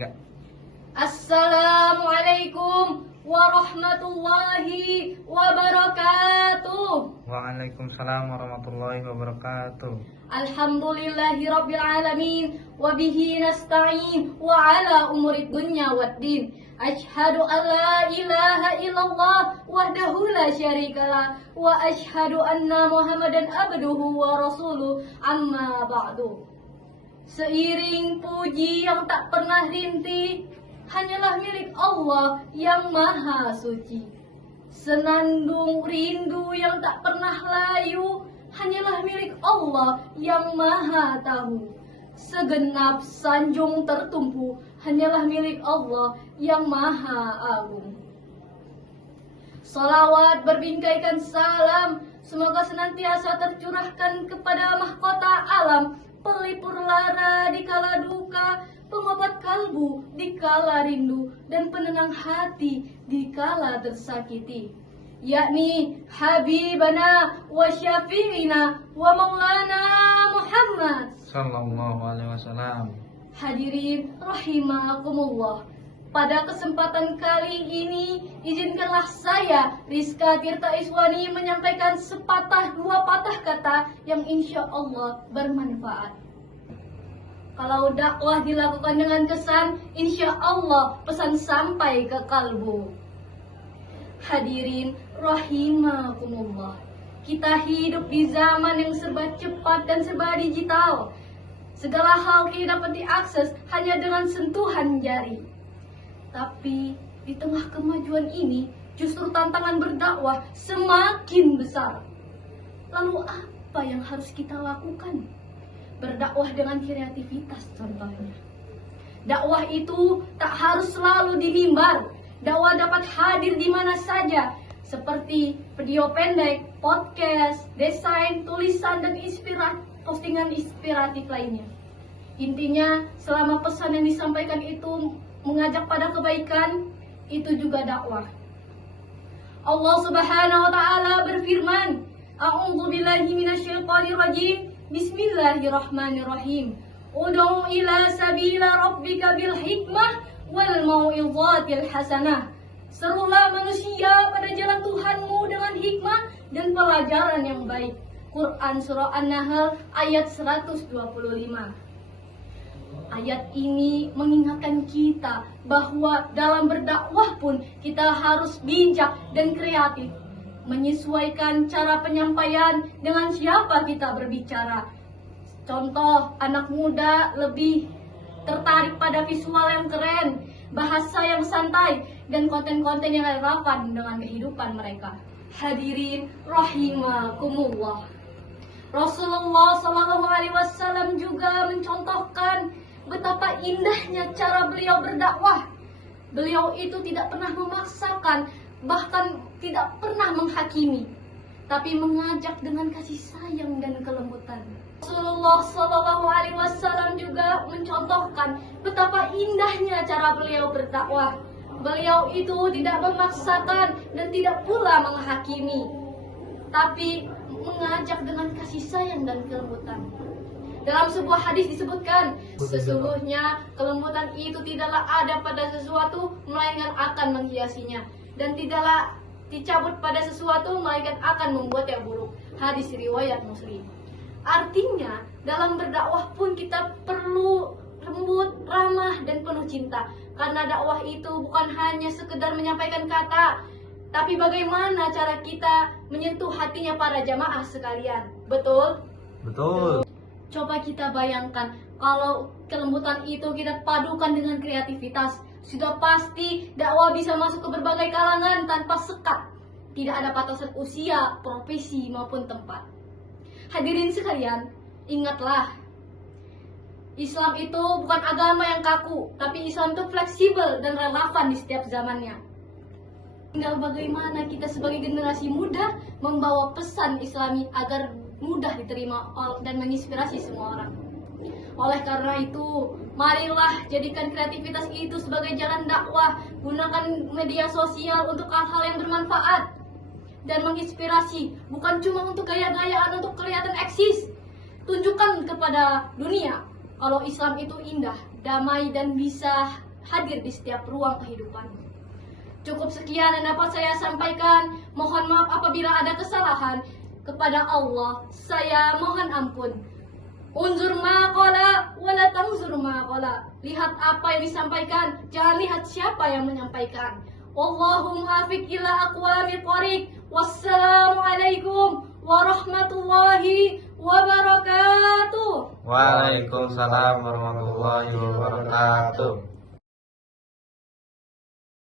Enggak. Assalamualaikum warahmatullahi wabarakatuh. Waalaikumsalam warahmatullahi wabarakatuh. Alhamdulillahi rabbil alamin wa bihi nasta'in wa ala umurid dunya waddin. Ashhadu an la ilaha illallah wahdahu la syarikalah wa ashhadu anna Muhammadan abduhu wa rasuluh, amma ba'du. Seiring puji yang tak pernah henti hanyalah milik Allah yang maha suci. Senandung rindu yang tak pernah layu hanyalah milik Allah yang maha tahu. Segenap sanjung tertumpu hanyalah milik Allah yang maha agung. Salawat berbingkaikan salam semoga senantiasa tercurahkan kepada mahkota alam, pelipur lara di kala duka, pengobat kalbu di kala rindu, dan penenang hati di kala tersakiti, yakni Habibana wa Syafi'ina wa Maulana Muhammad Sallallahu alaihi wasallam. Hadirin rahimakumullah, pada kesempatan kali ini izinkanlah saya Rizka Tirta Iswani menyampaikan sepatah dua patah kata yang insya Allah bermanfaat. Kalau dakwah dilakukan dengan kesan, insya Allah pesan sampai ke kalbu. Hadirin rahimakumullah, kita hidup di zaman yang serba cepat dan serba digital. Segala hal kini dapat diakses hanya dengan sentuhan jari. Tapi di tengah kemajuan ini, justru tantangan berdakwah semakin besar. Lalu apa yang harus kita lakukan? Berdakwah dengan kreativitas contohnya. Dakwah itu tak harus selalu di mimbar. Dakwah dapat hadir di mana saja, seperti video pendek, podcast, desain, tulisan, dan postingan inspiratif lainnya. Intinya, selama pesan yang disampaikan itu mengajak pada kebaikan, itu juga dakwah. Allah Subhanahu wa taala berfirman, A'udzubillahi minasyaitonirrajim. Bismillahirrahmanirrahim. Ud'u ila sabila rabbika bil hikmah wal mau'izatil hasanah. Serulah manusia pada jalan Tuhanmu dengan hikmah dan pelajaran yang baik. Quran Surah An-Nahl ayat 125. Ayat ini mengingatkan kita bahwa dalam berdakwah pun kita harus bijak dan kreatif, menyesuaikan cara penyampaian dengan siapa kita berbicara. Contoh, anak muda lebih tertarik pada visual yang keren, bahasa yang santai, dan konten-konten yang relevan dengan kehidupan mereka. Hadirin rahimakumullah, Rasulullah SAW juga mencontohkan betapa indahnya cara beliau berdakwah. Beliau itu tidak pernah memaksakan, bahkan tidak pernah menghakimi, tapi mengajak dengan kasih sayang dan kelembutan. Rasulullah SAW juga mencontohkan betapa indahnya cara beliau berdakwah. Beliau itu tidak memaksakan dan tidak pula menghakimi, tapi mengajak dengan kasih sayang dan kelembutan. Dalam sebuah hadis disebutkan, sesungguhnya kelembutan itu tidaklah ada pada sesuatu melainkan akan menghiasinya, dan tidaklah dicabut pada sesuatu melainkan akan membuatnya buruk. Hadis riwayat Muslim. Artinya, dalam berdakwah pun kita perlu lembut, ramah, dan penuh cinta. Karena dakwah itu bukan hanya sekedar menyampaikan kata, tapi bagaimana cara kita menyentuh hatinya para jamaah sekalian. Betul? Betul. Coba kita bayangkan, kalau kelembutan itu kita padukan dengan kreativitas, sudah pasti dakwah bisa masuk ke berbagai kalangan tanpa sekat. Tidak ada batasan usia, profesi, maupun tempat. Hadirin sekalian, ingatlah, Islam itu bukan agama yang kaku, tapi Islam itu fleksibel dan relevan di setiap zamannya. Tinggal bagaimana kita sebagai generasi muda membawa pesan Islami agar mudah diterima dan menginspirasi semua orang. Oleh karena itu, marilah jadikan kreativitas itu sebagai jalan dakwah. Gunakan media sosial untuk hal-hal yang bermanfaat dan menginspirasi, bukan cuma untuk gaya-gayaan untuk kelihatan eksis. Tunjukkan kepada dunia kalau Islam itu indah, damai, dan bisa hadir di setiap ruang kehidupan. Cukup sekian yang dapat saya sampaikan. Mohon maaf apabila ada kesalahan. Kepada Allah, saya mohon ampun. Unzur ma qala wala tanzur ma qala. Lihat apa yang disampaikan, jangan lihat siapa yang menyampaikan. Wallahu muwaffiq ila aqwamit thoriq. Wassalamualaikum warahmatullahi wabarakatuh. Waalaikumsalam warahmatullahi wabarakatuh.